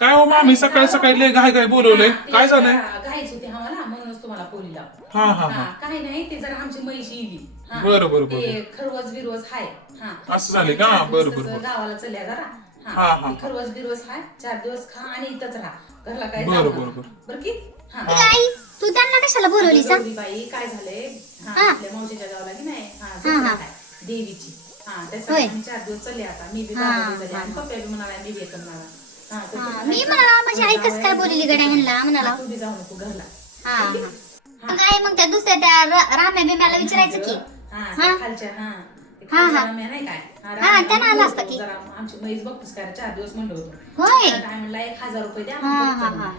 काय हो मामी सकाळी सकाळी लय घाय घाय बोलवलंय हा, काय झालंय जरा घाईच होती आम्हाला म्हणूनच तुम्हाला हा हा हा काही नाही ते जरा आमची म्हैशी इली हा. बरं, बरं, बरं. ते खरवस बिरवस हाय हा असं झालंय का? चार दिवस बरं, बरं. गावाला चल्या जरा हा, हा. ते खरवस बिरवस हाय चार दिवस खा आणि इथंच राहा घरला काय बरं, जाऊ बरं, नका. बरं. बरं की हा आई तू त्यांना कशाला बोलवली सांग बाई काय झालंय हा, हा. आपल्या मावशीच्या गावाला की नाही हा, हा, जत्रा हा. आहे, देवीची हा होय. त्यासाठी आम्ही चार दिवस चालले आता मी बी हा, गावाला चालले आणि. पप्पा बी म्हणाला मी बी येतो म्हणाला हा, मी म्हणाला माझी आई. कसं काय बोलली गड्या ह्यांना म्हणाला. तू बी जाऊ नको घरला हा हा. मग आई मग त्या दुसऱ्या त्या र- राम्या बिम्याला विचारायचं की? हा, हा? त्या खालच्या हा ते हा, खालच्या हा. राम्या नाही काय? हा, राम्या. त्यांना आला असता म्हणलो की. जरा आमची म्हैस बघतोस काय चार दिवस म्हणलो होतो. होय. त्याला काय म्हणला एक हजार रुपये द्या हा, आपण हा, बघतो हा. म्हणला.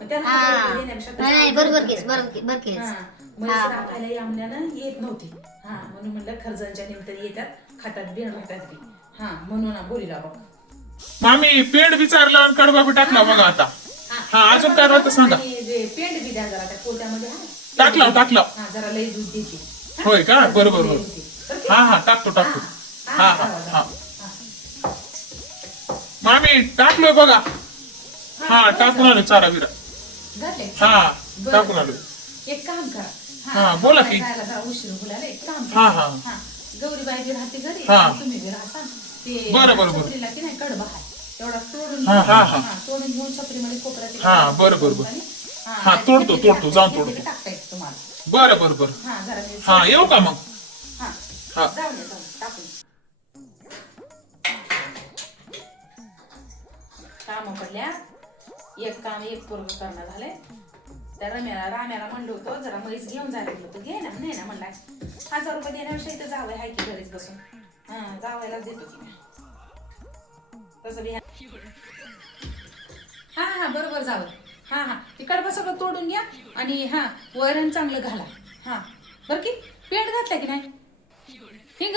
मग त्याला हा. हजार रुपये देण्यापेक्षा नाही नाही, त्याच्या बरोबर हजार केस रुपये बरोबर बरोबर केस. हा, म्हैस हा. राखायला या आमल्यानं येत नव्हती. हा म्हणून म्हणलं खर्चांच्या निमित्त येतात खातात बिन राहतात बी. हा म्हणून बोलीला बघ मामी पेंड विचारलं आणि कडबा बी टाकला बघा आता हा, अजून काय राहतं सांगा. आणि जे बी द्या जरा त्या पोत्यामध्ये हा. टाकलं टाकलं हा जरा लई दूध देते? होय का? बरं, बरं, लई बरं. दूध देते. बरं की? हा हा टाकतो टाकतो हा हा हा मामी टाकलोय बघा हा टाकून आलो चारा बिरा घातले हा. टाकून आलो एक काम करा हा, बोला की. जायला जरा उशीर बोलायला एक काम हा, करा हा. गौरीबाई बी राहते घरी हा. तुम्ही बी राहता ते बरं, बरं, बरं. छपरीला की नाही कडबा आहे तेवढा तोडून हा, हा, हा. हा, तोडून घेऊन छपरीमध्ये कोपऱ्यात हा, बरं, बरं, बरं. हा, तोडतो, तोडतो, जाऊन तोडतो. टाकता येत तुम्हाला. बरं बरं बरं. हा जरा हा येऊ का मग? हा. हा. जाऊन दे, जाऊन दे, टाकून. काम पडल्या. एक काम एक पूर्ण करणं झालंय. त्या रम्याला राम्याला म्हणलो होतो जरा म्हैस घेऊन जायला गेलो होतो. घे ना नाही ना म्हणला हजार रुपये देण्याविषयी इथं जावं हाय की घरीच बसून. हा जावायलाच देतो की मी तसं बी हा हा बरोबर जावं. हा हा तिकडं सगळं तोडून घ्या आणि हा वरण चांगलं घाला. हा बरं की? पेंट घातला की नाही? हिंग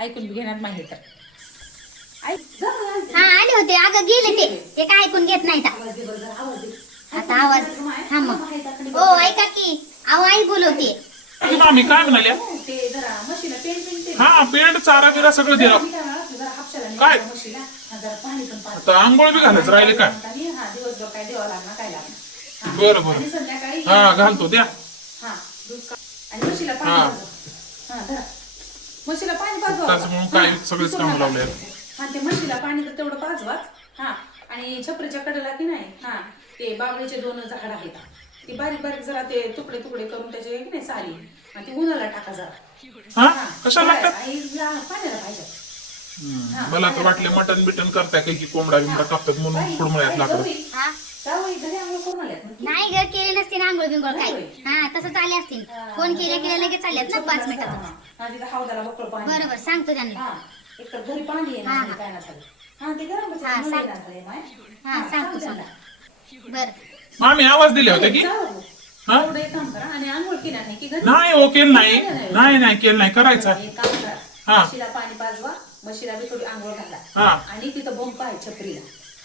ऐकून घेण्यात माहिती तर. हा आले होते. अगं गेले ते. ते काय ऐकून घेत नाही. आता आवाज. हा मग. ओ ऐका की. अहो आई बोलवते. मामी काय म्हणाल्या ते जरा मशीला पेंट पेंट ते हा पेंड चारा बिरा सगळं दिलं काय आता आंघोळ बी घालायचं राहिले काय. बरं, बरं. हा घालतो द्या हा म्हशीला पाणी. पाजवा. हा पाजवा काय सगळेच कामं. लावले. हा ते म्हशीला पाणी तर तेवढं पाजवाच हा आणि छपरीच्या कडेला की नाही हा ते बाबळीचे दोन झाड आहेत ते बारीक बारीक जरा ते तुकडे तुकडे करून त्याचे की नाही साली आणि ते उन्हाला टाका जरा. हा? कशाला लागतात आणि जा- पाण्याला पाहिजे. हम्म, मला तर वाटले मटन बिटन करताय काही की कोंबडा बिंबडा कापतात म्हणून हा? घरी करून आल्यात ना? नाही ग केले नसते ना आंघोळ बिंघोळ काय हा तसं चाले असतील. फोन केल्या केल्या लगेच चालल्यात ना पाच मिनिटात हा, तिथं हौदाला बकळ पाणी. बरोबर सांगतो त्यांना. हा एक तर घरी पाणी आहे ना हा, घरी काय नसेल हा ते गरम हा, सांग. माय. हा सांगतो सांगा बर. मामी आवाज दिले होते की? हा? एवढं एक काम करा आणि आंघोळ केल्या नाही की घरी? नाही केलं नाही नाही. नाही केलं नाही. करायचं. एक काम करा. हा. म्हशीला पाणी पाजवा. म्हशीला बी थोडी आंघोळ घाला. हा. आणि तिथं बंप आहे छपरीला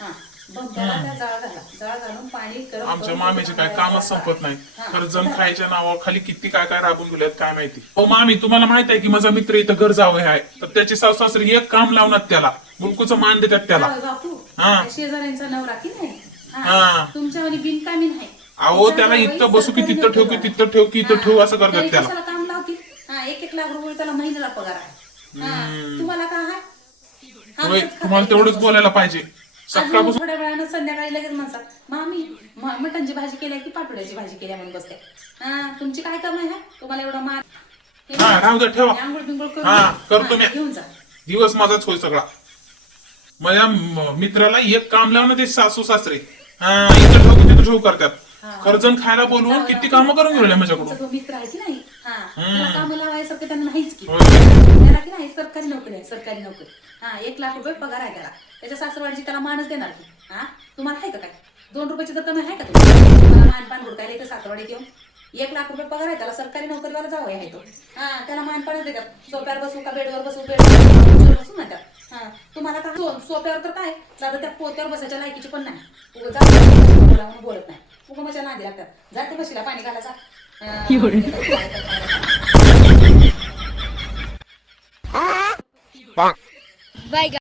हा. बंपाला त्या जाळ घाला. जाळ घालून पाणी गरम आमच्या मामीचे काय कामच संपत नाही. हा. कर्जन खायच्या नावाखाली किती काय काय राबून गेल्यात काय माहिती. हो मामी तुम्हाला माहीत आहे की माझा मित्र इथं घर जावं आहे. तर त्याची सासू सासरी एक काम लावणार त्याला. बुलकूचं मान देतात त्याला. जावई बापू. हा. त्या शेजाऱ्यांचा नवरा की नाही? हा. तुमच्या वाली बिनकामी नाही. अहो त्याला इथं बसू की तिथं ठेव की. तिथं ठेव की इथं. ठेव असं करतात त्याला काम लावतील. हा एक एक लाख रुपये त्याला महिन्याला पगार आहे. हा, तुम्हाला काय आहे? हा, होय खाता तुम्हाला तेवढंच. बोलायला पाहिजे. अजून सकाळपासून थोड्या वेळानं संध्याकाळी लगेच म्हणतात मामी म- मटणची भाजी केल्या की पाटोड्याची भाजी केल्या म्हणून बसते. हा तुमची काय काम आहे? तुम्हाला एवढा मार हे हा राहू द्या ठेवा. आंघोळ बिंघोळ करून हा, करतो मी. घेऊन जा. दिवस माझाच होय सगळा. माझ्या म- मित्राला एक काम लावणं ते सासू सासरे. हा इथं ठेव तिथं ठेव करतात. कर्जन खायला बोलवून किती कामं करून घेऊया माझ्याकडून? तुमचा तो मित्र आहे की नाही? हा. त्याला कामं लावायसारखं त्यांना नाहीच की. होय. त्याला की नाही सरकारी नोकरी आहे सरकारी नोकरी. हा एक लाख रुपये पगार आहे त्याला. त्याच्या सासरवाडीची त्याला मानच देणार की हा? तुम्हाला आहे का काय? दोन रुपयाची तर कमी आहे का तुम्हाला? मान पान हुडकायला येतं सासरवाडीत येऊन. एक लाख रुपये पगार आहे त्याला सरकारी नोकरीवाला जावं आहे तो. हा त्याला मानपानच देतात. सोप्यावर बसू का बेडवर बसू बेडवर बसू म्हणतात. हा तुम्हाला का? सोप्यावर तर काय? जातं त्या पोत्यावर बसायच्या लायकीची पण नाही. बोलत नाही. उगा माझ्या नादी लागतात. जाते बशीला पाणी घालायचा. बाय.